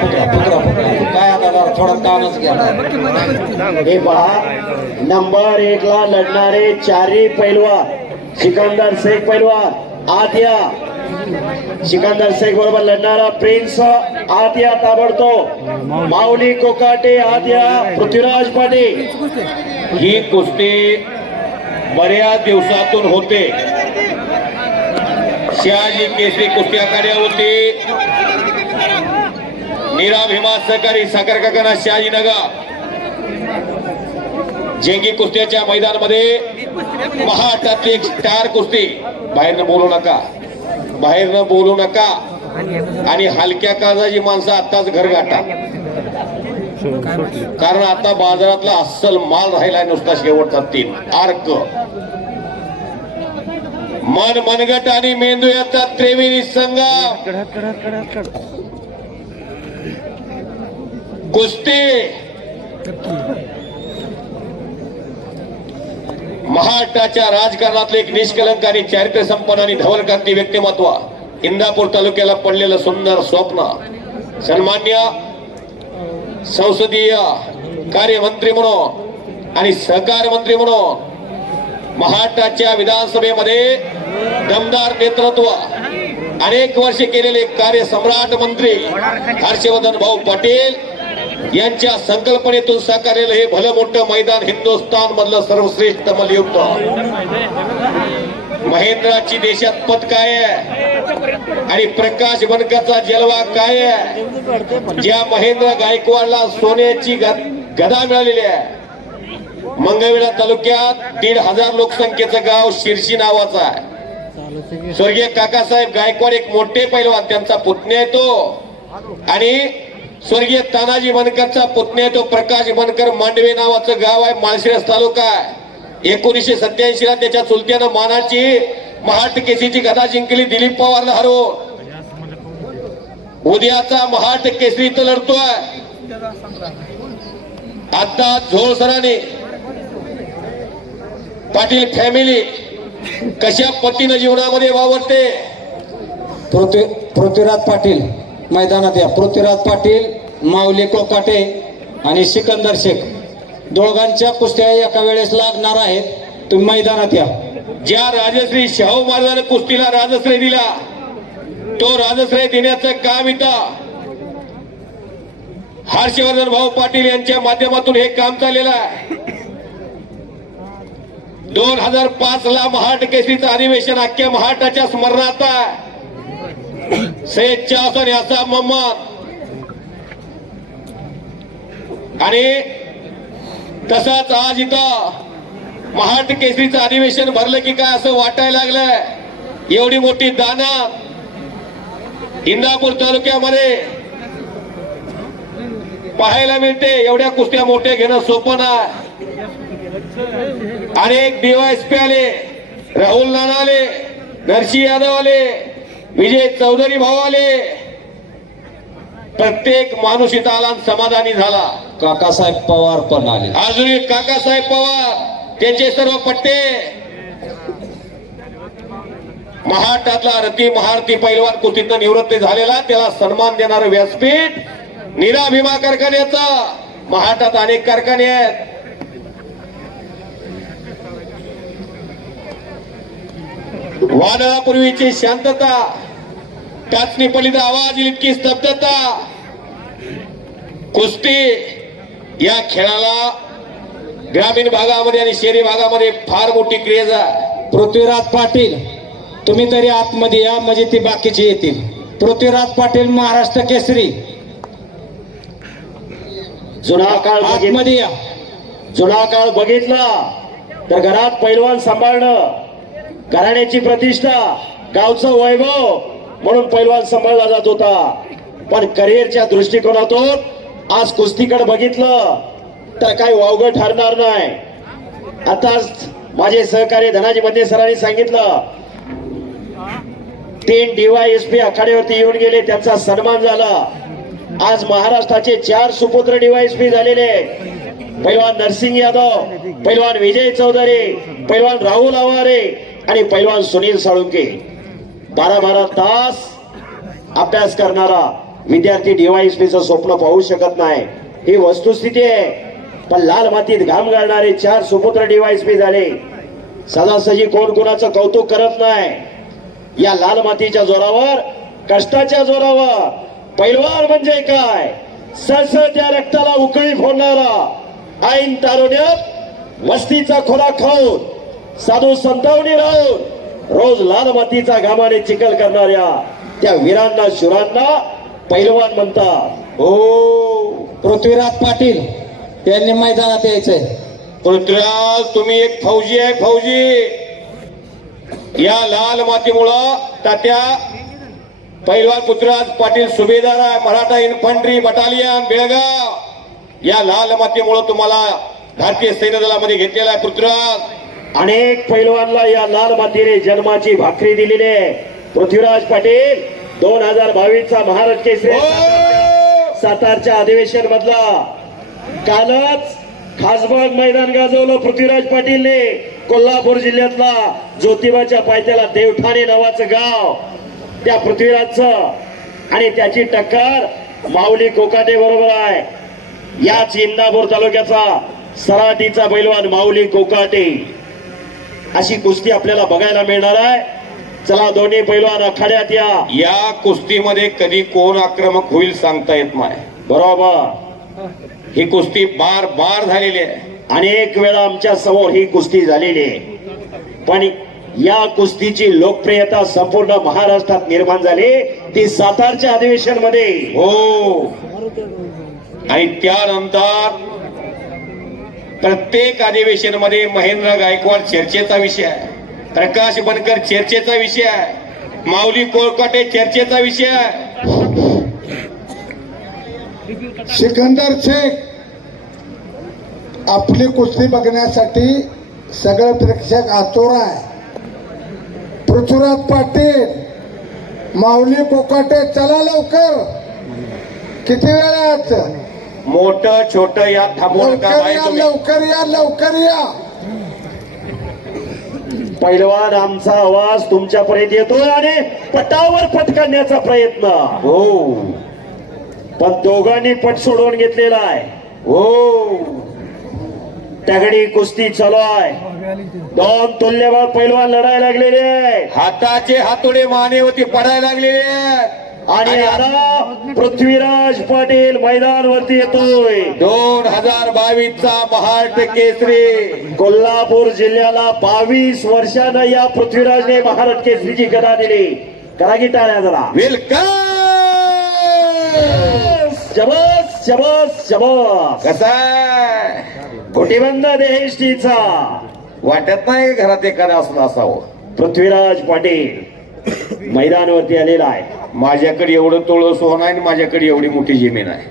काय आता थोडं कामच घ्या हे पहा नंबर एक ला लढणारे चारही पैलवान सिकंदर शेख पैलवान आत सिकंदर शेख बरोबर लढणारा प्रिन्स आत ताबडतो ताबडतोब माऊली कोकाटे आत पृथ्वीराज पाटील. ही कुस्ती बऱ्याच दिवसातून होते. शहाजी केसरी कुस्ती आखाड्या होती भीमा सहकारी साखर कारखाना शहाजीनगर जेंगी कुस्त्याच्या मैदानामध्ये महाराष्ट्रातली एक स्टार कुस्ती. बाहेरनं बोलू नका. बाहेरनं बोलू नका. आणि हलक्या काळजाची माणसं आताच घर गाठा कारण आता बाजारातला अस्सल माल राहिला नुसता शेवटचा तीन. आर्क. मन मनगट आणि मेंदू याचा त्रिवेणी संघ. कुस्ती। महाराष्ट्राच्या राजकारणातले एक निष्कलंक आणि चारित्र्य संपन्न आणि धवलकांती व्यक्तिमत्व इंदापूर तालुक्याला पडलेलं सुंदर स्वप्न. सन्मान्य संसदीय कार्यमंत्री म्हणून आणि सहकार मंत्री म्हणून महाराष्ट्राच्या विधानसभेमध्ये दमदार नेतृत्व अनेक वर्षे केलेले कार्य सम्राट मंत्री हर्षवर्धन भाऊ पटेल यांच्या संकल्पनेतून साकारलेलं हे भलं मोठं मैदान हिंदुस्थान मधलं सर्वश्रेष्ठ मलयुक्त. महेंद्राची देशात पत काय आहे? आणि प्रकाश बनकाचा जलवा काय आहे? ज्या महेंद्र गायकवाडला सोन्याची ग- गदा मिळालेली आहे. मंगळवेढा तालुक्यात दीड हजार लोकसंख्येचं गाव शिरशी नावाचं आहे. स्वर्गीय काकासाहेब गायकवाड एक मोठे पैलवान त्यांचा पुतण्या येतो. आणि स्वर्गीय तानाजी बनकरचा पुतण्या तो प्रकाश बनकर मांडवे नावाचं गाव आहे माळशिरस तालुका आहे. एकोणीसशे सत्याऐंशी ला त्याच्या चुलत्यानं मानाची महाट केसरीची गदा जिंकली दिलीप पवारला हरवून उद्याचा महाट केसरी इथं लढतोय. आता झोळ सराने पाटील फॅमिली कशा पतीनं जीवनामध्ये वावरते? पृथ्वी पृथ्वीराज पाटील. मैदानात या पृथ्वीराज पाटील माऊली कोकाटे आणि सिकंदर शेख. दोघांच्या कुस्त्या एका वेळेस लागणार आहेत. तुम्ही मैदानात या. ज्या राजश्री शाहू महाराजाने कुस्तीला राजश्रय दिला तो राजश्रय देण्याचं काम इथं. हर्षवर्धन भाऊ पाटील यांच्या माध्यमातून हे काम चाललेलं आहे. दोन हजार पाच ला महाट केसरीचं अधिवेशन अख्ख्या महाटाच्या स्मरणात आहे. सय्यदच्या हसन याचा मोहम्मद. आणि तसाच आज इथं महाट केसरीचं अधिवेशन भरलं की काय असं वाटायला लागलंय? एवढी मोठी दाना इंदापूर तालुक्यामध्ये पाहायला मिळते. एवढ्या कुस्त्या मोठ्या घेणं सोपं नाही. अनेक डीवायएसपी आले राहुल नाना आले नरसिंह यादव आले विजय चौधरी भाऊ आले प्रत्येक माणूस इथं आला समाधानी झाला. काकासाहेब पवार पण आले. अजूनही काकासाहेब पवार त्यांचे सर्व पट्टे. महाटातला रती महारती पैलवान कुस्तीतनं निवृत्ती झालेला त्याला सन्मान देणारं व्यासपीठ निरा भीमा कारखान्याचा. महाटात अनेक कारखाने आहेत. वादळापूर्वीची शांतता टाचणी पलित आवाज इतकी स्तब्धता कुस्ती या खेळाला ग्रामीण भागामध्ये आणि शहरी भागामध्ये फार मोठी क्रेज आहे. पृथ्वीराज पाटील तुम्ही तरी आतमध्ये या म्हणजे ती बाकीचे येतील. पृथ्वीराज पाटील महाराष्ट्र केसरी. जुना काळ आतमध्ये या. जुना काळ बघितला तर घरात पैलवान सांभाळणं घराण्याची प्रतिष्ठा गावचं वैभव म्हणून पैलवान सांभाळला जात होता. पण करिअरच्या दृष्टिकोनातून आज कुस्तीकडे बघितलं तर काही वावग ठरणार नाही. आताच माझे सहकारी धनाजी मध्ये सरांनी सांगितलं तीन डीवायएसपी आखाड्यावरती येऊन गेले त्यांचा सन्मान झाला. आज महाराष्ट्राचे चार सुपुत्र डीवायएसपी झालेले पैलवान नरसिंग यादव पैलवान विजय चौधरी पैलवान राहुल आवारे आणि पैलवान सुनील साळुंके. बारा बारा तास अभ्यास करणारा विद्यार्थी डीवायएसपीचं स्वप्न पाहू शकत नाही. ही वस्तुस्थिती आहे. पण लाल मातीत घाम घालणारे चार सुपुत्र डीवायएसपी झाले. सदासजी कोण कोणाचं कौतुक करत नाही. या लाल मातीच्या जोरावर कष्टाच्या जोरावर पैलवान म्हणजे काय? सस त्या रक्ताला उकळी फोडणारा ऐन तारुण्यात मस्तीचा खोरा खाऊन साधू संतावणी राहून रोज लाल मातीचा घामाने चिखल करणाऱ्या त्या वीरांना शुरांना पैलवान म्हणतात. हो पृथ्वीराज पाटील यांनी मैदानात यायचंय. पृथ्वीराज तुम्ही एक फौजी आहे फौजी. या लाल मातीमुळं तात्या पैलवान पृथ्वीराज पाटील सुभेदार आहे मराठा इन्फंट्री बटालियन बेळगाव. या लाल मातीमुळं तुम्हाला भारतीय सैन्य दलामध्ये घेतलेला आहे पृथ्वीराज. अनेक पैलवानला या लाल मातीने जन्माची भाकरी दिलेली आहे पृथ्वीराज पाटील दोन हजार बावीस चा महाराष्ट्र केसरी. हो! सातारच्या अधिवेशन मधला कालच खासबाग मैदान गाजवलं पृथ्वीराज पाटीलने. कोल्हापूर जिल्ह्यातला ज्योतिबाच्या पायथ्याला देवठाणे नावाचं गाव. त्या पृथ्वीराजचं आणि त्याची टक्कर माऊली कोकाटे बरोबर आहे. याच इंदापूर तालुक्याचा सराटीचा बैलवान माऊली कोकाटे. अशी कुस्ती आपल्याला बघायला मिळणार आहे. चला दोन्ही पैलवान आखाड्यात या. या कुस्तीमध्ये कधी कोण आक्रमक होईल सांगता येत नाही. बरोबर. ही कुस्ती बार बार झालेली आहे. अनेक वेळा आमच्यासमोर ही कुस्ती झालेली आहे. पण या कुस्तीची लोकप्रियता संपूर्ण महाराष्ट्रात निर्माण झाली. ती सातारच्या अधिवेशनमध्ये हो. आणि त्यानंतर प्रत्येक अधिवेशनमध्ये महेंद्र गायकवाड चर्चेचा विषय आहे. प्रकाश बनकर चर्चेचा विषय आहे. माऊली कोळकाटे चर्चेचा विषय आहे. सिकंदर शेख आपली कुस्ती बघण्यासाठी सगळे प्रेक्षक आतोरा आहे. पृथ्वीराज पाटील माऊली कोकाटे चला लवकर. किती वेळा मोठ छोट या थांबवून लवकर या लवकर या लवकर या. पैलवान आमचा आवाज तुमच्यापर्यंत येतोय आणि पटावर पटकावण्याचा प्रयत्न. हो. पण दोघांनी पट सोडवून घेतलेला आहे. हो. तगडी कुस्ती चालू आहे. दोन तुल्यबळ पैलवान लढायला लागलेले आहे हाताचे हातोडे मानेवरती पडायला लागलेले आहेत. आणि आता पृथ्वीराज पाटील मैदानवरती येतोय. दोन हजार बावीस चा महाराष्ट्र केसरी. कोल्हापूर जिल्ह्याला बावीस वर्षानं या पृथ्वीराजने महाराष्ट्र केसरीची गदा दिली. करा की टाळ्या जरा. वेलकम शबस शबस शबस कसा घोटीबंद देहेष्टीचा. वाटत नाही घरात एखादा असं असावं? पृथ्वीराज पाटील. मैदानावरती आलेला आहे. माझ्याकडे एवढं तोळ सोनं आहे आणि माझ्याकडे एवढी मोठी जमीन आहे.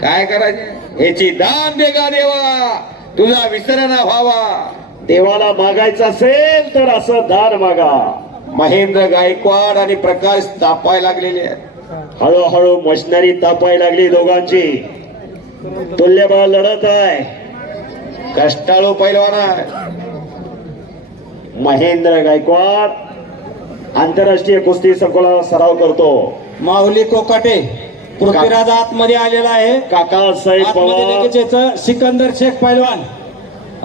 काय करायचे? याची दान देगा देवा. तुझा विसरणा व्हावा. देवाला मागायचं असेल तर असं दान मागा. महेंद्र गायकवाड आणि प्रकाश तापाय लागलेले आहेत. हळूहळू मशिनरी तापाय लागली दोघांची. तुल्यबळ लढत आहे. कष्टाळू पैलवान आहे. महेंद्र गायकवाड आंतरराष्ट्रीय कुस्ती संकुलाला सराव करतो. माऊली कोकाटे पृथ्वीराज आतमध्ये आलेला आहे. काका साहेब आतमध्ये पवार. याचं सिकंदर शेख पैलवान.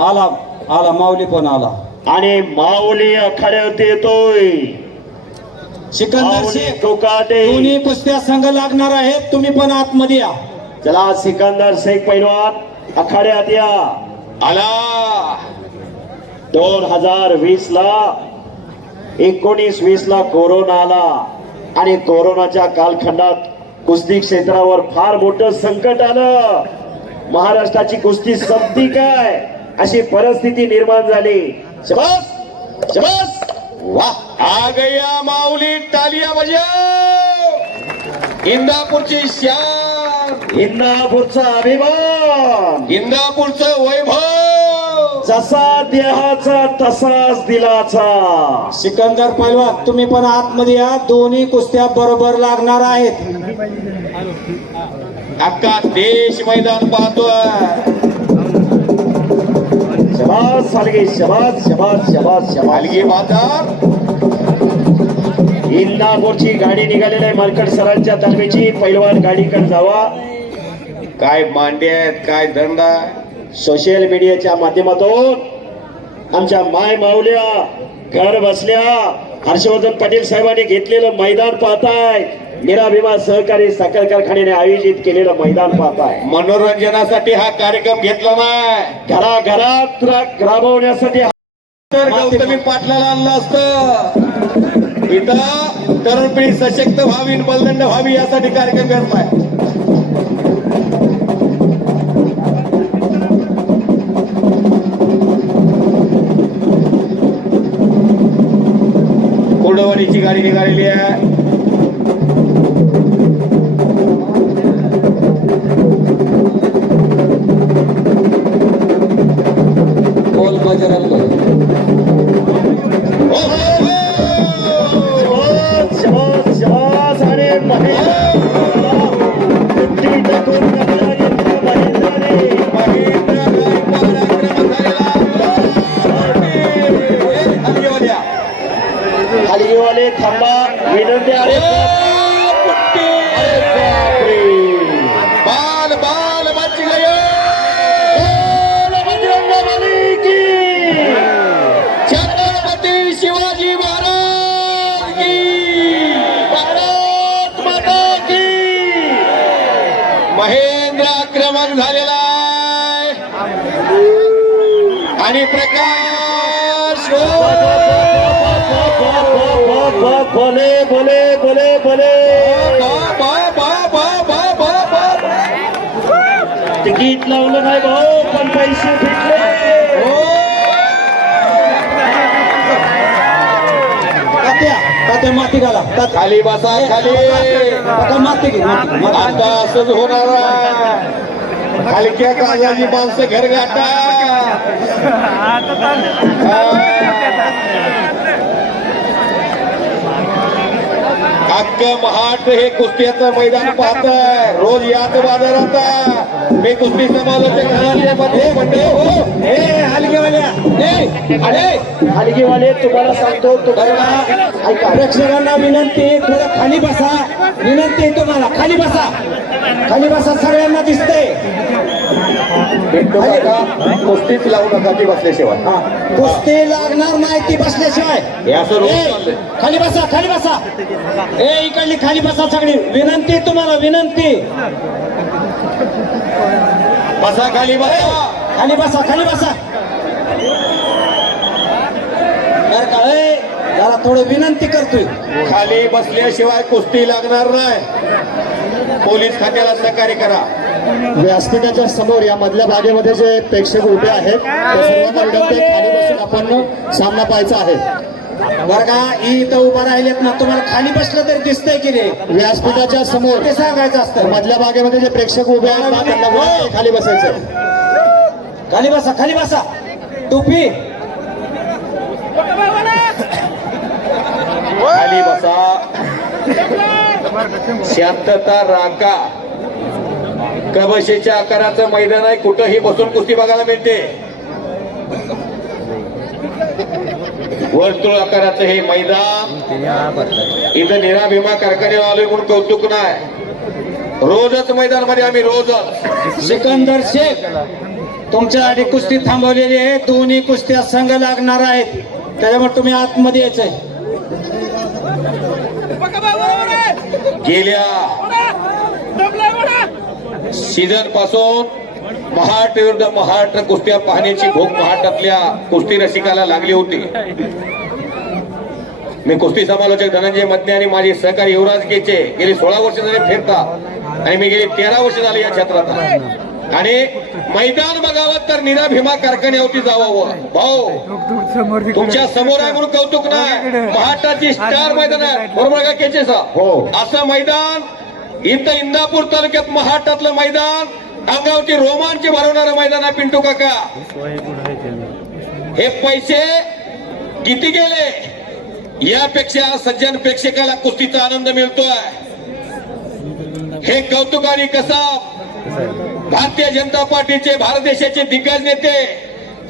आला आला माऊली पण आला. आणि माऊली आखाड्यावरती येतोय. सिकंदर शेख कोकाटे. दोन्ही कुस्त्या संघ लागणार आहेत. तुम्ही पण आतमध्ये या. चला सिकंदर शेख पैलवान आखाड्यात या. आला. दोन हजार वीस ला एकोणीस वीस ला कोरोना आला आणि कोरोनाच्या कालखंडात कुस्ती क्षेत्रावर फार मोठं संकट आलं. महाराष्ट्राची कुस्ती संपती काय? अशी परिस्थिती निर्माण झाली. शबास! शबास! वाह आ गया माऊली टालिया बजाव इंदापूरची शान इंदापूरचा अभिमान! इंदापूरचं वैभव! जसा देहाचा तसाच दिलाचा. सिकंदर पैलवान तुम्ही पण आतमध्ये या दोन्ही कुस्त्या बरोबर लागणार आहेत. अख्खा देश मैदान पाहतोय शबास सालगे शबास शबास शबास हलगी बाजार इंदापूरची गाडी निघालेली आहे मालकड सरांच्या तालमीची. पैलवान गाडीकडे जावा. काय मांडे आहेत काय दंडा सोशल मीडियाच्या माध्यमातून आमच्या माय माऊल्या घर बसल्या हर्षवर्धन पाटील साहेबांनी घेतलेलं मैदान पाहताय. मीरा भीमा सहकारी साखर कारखान्याने आयोजित केलेलं मैदान पाहताय. मनोरंजनासाठी हा कार्यक्रम घेतला नाही. घराघरात राबवण्यासाठी तर गौतमी पाटलाला आणलं असतं. इथं तरुण पिढी सशक्त व्हावी बलदंड व्हावी यासाठी कार्यक्रम करताय कुर्डवाडीची गाडी निघालेली आहे. आक्रमक झालेला आहे आणि प्रकाश बोले बोले बोले बोले बा, बा, बा, बा, बा, बा, बा. तिकीट लावलं नाही भाऊ पण पैसे भेटले हो. माती घाला खाली बसा खाली आता माती घे. आता असंच होणार आहे. हलक्या काळजाची माणसं घर गाठा. अक्क महाट हे कुस्त्याचं मैदान पाहत रोज याच बाजारात. मी कुस्ती समालोचकमध्ये म्हणते हो. ए हलगेवाल्या. हलगीवाले तुम्हाला सांगतो तुम्हाला प्रेक्षकांना विनंती थोडं खाली बसा. विनंती तुम्हाला. खाली बसा. खाली बसा सगळ्यांना दिसतंय. काका कुस्तीच लावू नका ती बसल्याशिवाय. कुस्ती लागणार नाही ती बसल्याशिवाय. खाली बसा खाली बसा ए इकडली खाली बसा सगळी. विनंती तुम्हाला विनंती. बसा खाली बसा खाली बसा खाली बसा जरा थोडं विनंती करतोय. खाली बसल्याशिवाय कुस्ती लागणार नाही. पोलीस खात्याला सहकार्य करा. व्यासपीठाच्या समोर या मधल्या भागेमध्ये जे प्रेक्षक उभे आहेत खाली बसून आपण सामना पाहायचा आहे. बरं का ही इथं उभा राहिलेत ना तुम्हाला खाली बसलं तरी दिसतंय की रे व्यासपीठाच्या समोर ते सांगायचं असतं. मधल्या भागेमध्ये जे प्रेक्षक उभे आहेत ना, त्यांना खाली बसायचं खाली बसा खाली बसा. टोपी. खाली बसा. शांतता राखा कबशेच्या आकाराचं मैदान आहे कुठंही बसून कुस्ती बघायला मिळते. वर्तुळ आकाराचं हे मैदान. इथं निरा भीमा कारखान्यावर आलोय म्हणून कौतुक नाही. रोजच मैदानमध्ये आम्ही रोजच. सिकंदर शेख तुमच्या आधी कुस्ती थांबवलेली आहे दोन्ही कुस्त्या संघ लागणार आहेत. त्याच्यामुळे तुम्ही आतमध्ये यायचंय. गेल्या सीझनपासून महाराष्ट्र विरुद्ध महाराष्ट्र कुस्त्या पाहण्याची भूक महाराष्ट्रातल्या कुस्ती रसिकाला लागली होती. मी कुस्ती समालोचक धनंजय मदने आणि माझे सहकारी युवराज केचे गेली सोळा वर्ष झाले फिरता आणि मी गेली तेरा वर्ष झाली या क्षेत्रात. आणि मैदान बघावं तर निरा भीमा कारखान्यावरती जावावं भाऊ तुमच्यासमोर आहे म्हणून कौतुक नाही. महाटाची स्टार मैदान आहे. बरोबर का केचे हो. असं मैदान इथं इंदापूर तालुक्यात महाटातलं मैदान अंगावरती रोमांच भरवणारं मैदान आहे पिंटू काका. हे पैसे किती गेले? यापेक्षा सज्जन प्रेक्षकाला कुस्तीचा आनंद मिळतोय. हे कौतुक आणि कसा भारतीय जनता पार्टीचे भारत देशाचे दिग्गज नेते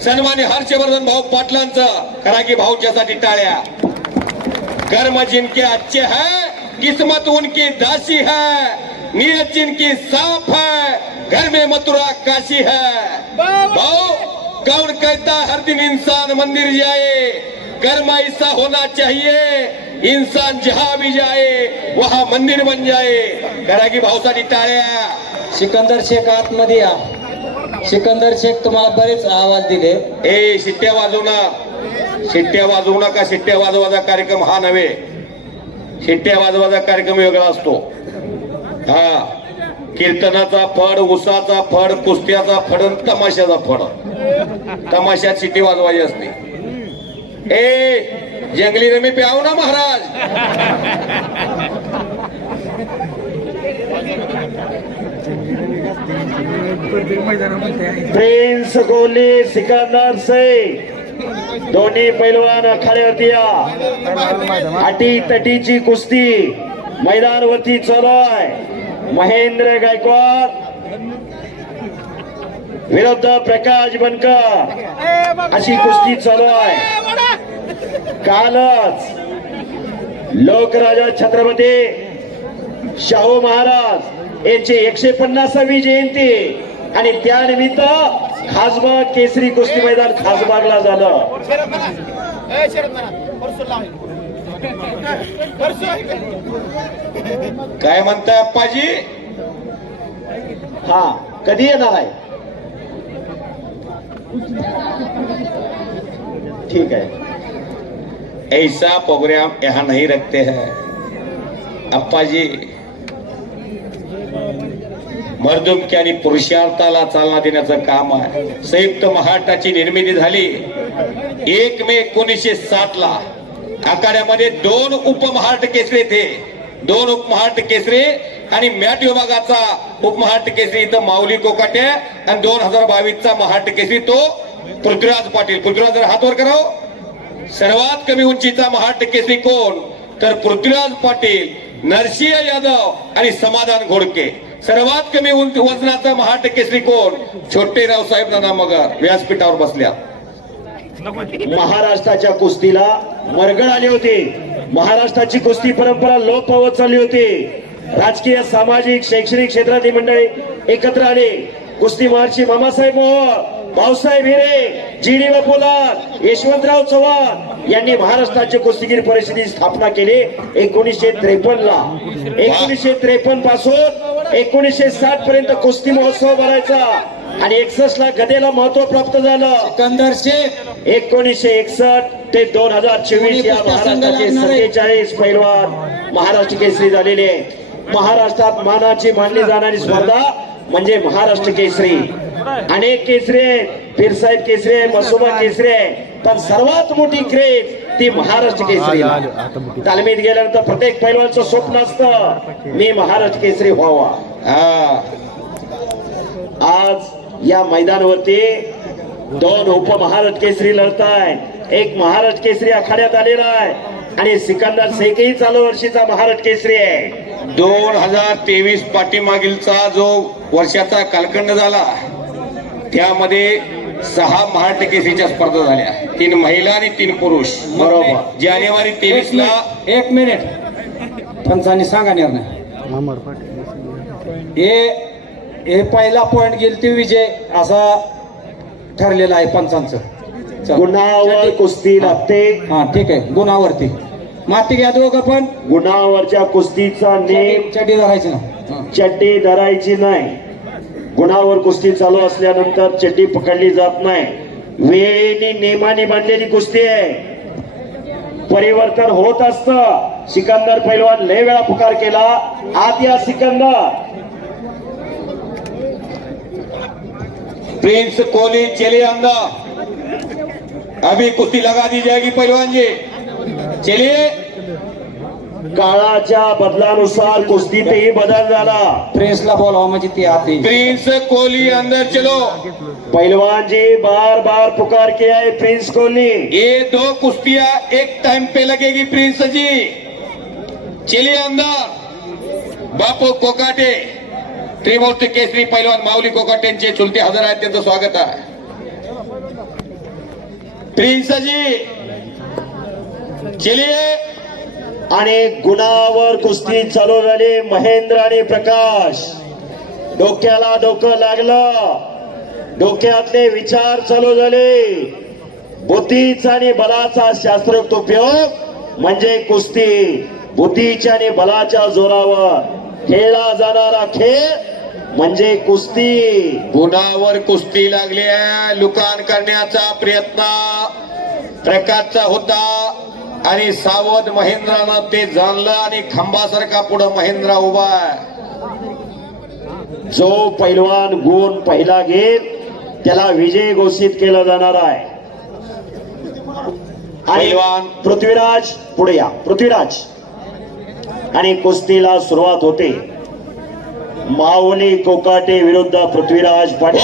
सन्मान्य हर्षवर्धन भाऊ पाटलांचं करा भाऊच्यासाठी टाळ्या. कर्म जिनके अच्छे है किस्मत उनकी दासी है नीयत जिनकी साफ है घर में मथुरा काशी है। भाऊ कौन कहता हर दिन इंसान मंदिर जाए? कर्म ऐसा होना चाहिए इंसान जहां भी जाए वहां मंदिर बन जाए। घरागी की भाऊसाठी टाळ्या. सिकंदर शेख आतमध्ये या. सिकंदर शेख तुम्हाला बरेच अहवाल दिले. ए शिट्ट्या वाजवू ना. शिट्ट्या वाजवू नका शिट्ट्या वाजवाचा कार्यक्रम हा नव्हे. शिट्ट्या वाजवाचा कार्यक्रम वेगळा असतो. हा. कीर्तनाचा फड उसाचा फड कुस्त्याचा फड आणि तमाशाचा फड. तमाशात शिट्टी वाजवायची असते. ए जंगली रमी प्याव ना महाराज. प्रिन्स कोहली सिकंदर सिंग दोन्ही पैलवान आखाड्यावरती या. अटी तटीची कुस्ती. मैदानवरती चालू आहे महेंद्र गायकवाड. विरुद्ध प्रकाश बनकर. अशी कुस्ती चालू आहे कालच लोकराजा छत्रपती शाहू महाराज यांची एकशे पन्नासावी जयंती. आणि त्यानिमित्त खासबाग केसरी कुस्ती मैदान खासबागला झालं. काय म्हणताय अप्पाजी हा कधी येणार आहे? ठीक आहे. ऐसा प्रोग्राम यहाँ नहीं रखते हैं। अप्पा जी मर्दुमकी आणि पुरुषार्थाला चालना देण्याचं काम आहे. संयुक्त महाराष्ट्राची निर्मिती झाली. एक मे एकोणीसशे सात ला आखाड्यामध्ये दोन उपमहाराष्ट्र केसरी थे दोन उपमहाराष्ट्र केसरी आणि मॅट विभागाचा उपमहाराष्ट्र केसरी इथं माऊली कोकाटे आणि दोन हजार बावीसचा महाराष्ट्र केसरी तो पृथ्वीराज पाटील. पृथ्वीराज जर हातवर कराव. सर्वात कमी उंचीचा महाराष्ट्र केसरी कोण? तर पृथ्वीराज पाटील नरसिंह यादव आणि समाधान घोडके. सर्वात कमी उंच वजनाचा महाराष्ट्र श्री कोण छोटे रावसाहेब नाना मगर व्यासपीठावर बसल्या. महाराष्ट्राच्या कुस्तीला मरगळ आली होती. महाराष्ट्राची कुस्ती परंपरा लोप पावत चालली होती. राजकीय सामाजिक शैक्षणिक क्षेत्रातील मंडळी एकत्र आले. कुस्ती महर्षी मामासाहेब मोहोळ भाऊसाहेब हिरे जी डी पोलाद यशवंतराव चव्हाण यांनी महाराष्ट्राची कुस्तीगीर परिषदेची स्थापना केली एकोणीसशे त्रेपन्न ला एकोणीसशे त्रेपन्नपासून एकोणीसशे साठ पर्यंत कुस्ती महोत्सव भरायचा. आणि एकसष्ट ला गदेला महत्त्व प्राप्त झालं. सिकंदर शेख. एकोणीसशे एकसष्ट ते दोन हजार चोवीस या महाराष्ट्राचे सत्तेचाळीस पैलवान महाराष्ट्र केसरी झालेले. महाराष्ट्रात मानाची मानली जाणारी स्पर्धा म्हणजे महाराष्ट्र केसरी. अनेक केसरी पीरसाहेब केसरी मसुबा केसरी पण सर्वात मोठी क्रेज ती महाराष्ट्र केसरी तालमीत गेल्यानंतर प्रत्येक पैलवानचं स्वप्न असतं मी महाराष्ट्र केसरी व्हावा. हा. आज या मैदानावरती दोन उपमहाराष्ट्र केसरी लढत आहेत एक महाराष्ट्र केसरी आखाड्यात आलेला आहे. आणि सिकंदर शेखही चालू वर्षीचा महाराष्ट्र केसरी आहे. दोन हजार तेवीस पाठीमागीलचा जो वर्षाचा कालखंड झाला त्यामध्ये सहा महाराष्ट्र केसरीच्या स्पर्धा झाल्या. तीन महिला आणि तीन पुरुष. बरोबर. जानेवारी तेवीस ला एक मिनिट. पंचांनी सांगा निर्णय. हे हे पहिला पॉइंट गेल ते विजय असा ठरलेला आहे पंचांचं. गुणावर कुस्ती लागते. हा ठीक आहे. गुणावरती. माती घ्या दोघं पण. गुणावरच्या कुस्तीचा नेम चड्डी धरायची ना. चड्डी धरायची नाही. गुणावर कुस्ती चालू असल्यानंतर चड्डी पकडली जात नाही. वेळेने नेमाने बांधलेली कुस्ती आहे. परिवर्तन होत असत. सिकंदर पैलवान लय वेळा पुकार केला. आत या सिकंदर. प्रिंस कोहली चेले अंदा अभी कुस्ती लगा दी जाएगी पहलवान जी. चलिए काळाच्या बदलानुसार कुस्तीतही बदल झाला प्रेसला बोलावं म्हणजे ती आत। प्रिंस कोहली अंदर चलो। पहलवान जी बार बार पुकार किया है प्रिंस कोहली। ये दो कुश्तियाँ एक टाइम पे लगेगी प्रिंस जी। चलिए अंदर। बापू कोकाटे। त्रिमूर्ती केसरी पैलवान माऊली कोकाटेंचे चुलते हजर आहेत त्यांचं स्वागत आहे। प्रिंस जी। चलिए। आणि गुणावर कुस्ती चालू झाली. महेंद्र आणि प्रकाश. डोक्याला डोकं लागलं. डोक्यातले विचार चालू झाले. बुद्धीचा आणि बलाचा शास्त्रोक्त उपयोग म्हणजे कुस्ती. बुद्धीच्या आणि बलाच्या जोरावर खेळला जाणारा खेळ म्हणजे कुस्ती. गुणावर कुस्ती लागली आहे. लुकान करण्याचा प्रयत्न. प्रकाशचा होता. आणि सावध महेंद्रानं ते जाणलं आणि खांबासारखा पुढं महेंद्रा उभा जो पैलवान गुण पहिला घेईल त्याला विजय घोषित केला जाणार आहे. आणि पैलवान. पृथ्वीराज पुढे या पृथ्वीराज. आणि कुस्तीला सुरुवात होते. माऊली कोकाटे विरुद्ध पृथ्वीराज पाटील.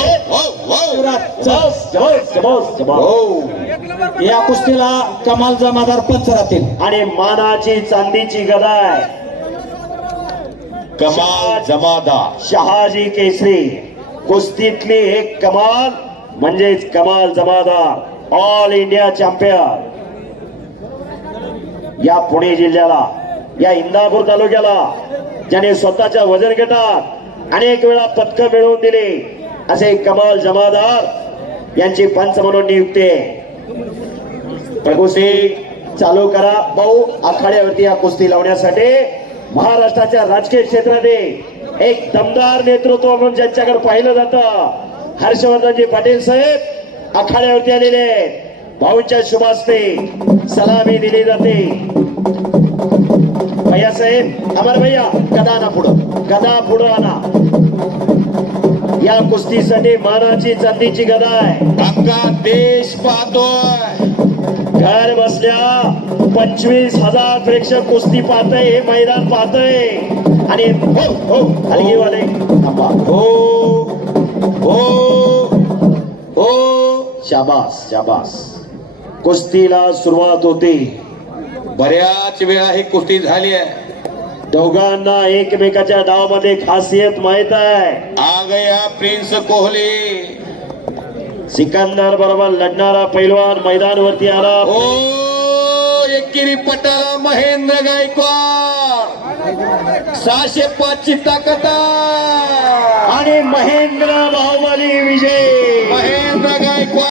या कुस्तीला कमाल जमादार पंच राहतील आणि मानाची चांदीची गदाय कमाल जमादार. शहाजी केसरी. कुस्तीतली एक कमाल म्हणजेच कमाल जमादार ऑल इंडिया चॅम्पियन या पुणे जिल्ह्याला या इंदापूर तालुक्याला ज्याने स्वतःच्या वजन गटात अनेक वेळा पदक मिळवून दिले. असे कमाल जमादार यांची पंच म्हणून नियुक्ती आहे कुस्ती चालू करा. भाऊ आखाड्यावरती या कुस्ती लावण्यासाठी महाराष्ट्राच्या राजकीय क्षेत्रामध्ये एक दमदार नेतृत्व म्हणून ज्यांच्याकडे पाहिलं जातं हर्षवर्धनजी पाटील साहेब आखाड्यावरती आलेले आहेत. भाऊंच्या शुभास्ते सलामी दिली जाते. भैया साहेब अमर भैया गदा ना पुढं गदा पुढं आणा. या कुस्तीसाठी मानाची चांदीची गदा आहे. अख्खा देश पाहतोय. घर बसल्या पंचवीस हजार प्रेक्षक कुस्ती पाहतय हे मैदान पाहतय. आणि हो हो हलगीवाले वाले हो हो हो शाबास शाबास. कुस्तीला सुरुवात होते. बऱ्याच वेळा ही कुस्ती झाली आहे. दोघांना एकमेकाच्या डावामध्ये खासियत माहीत आहे. आ गया प्रिन्स कोहली. सिकंदर बरोबर लढणारा पैलवान मैदानवरती आला. ओ एकेरी पटाला महेंद्र गायकवाड. सहाशे पाचची ताकद आहे. आणि महेंद्र बाहुबली विजय. महेंद्र गायकवाड.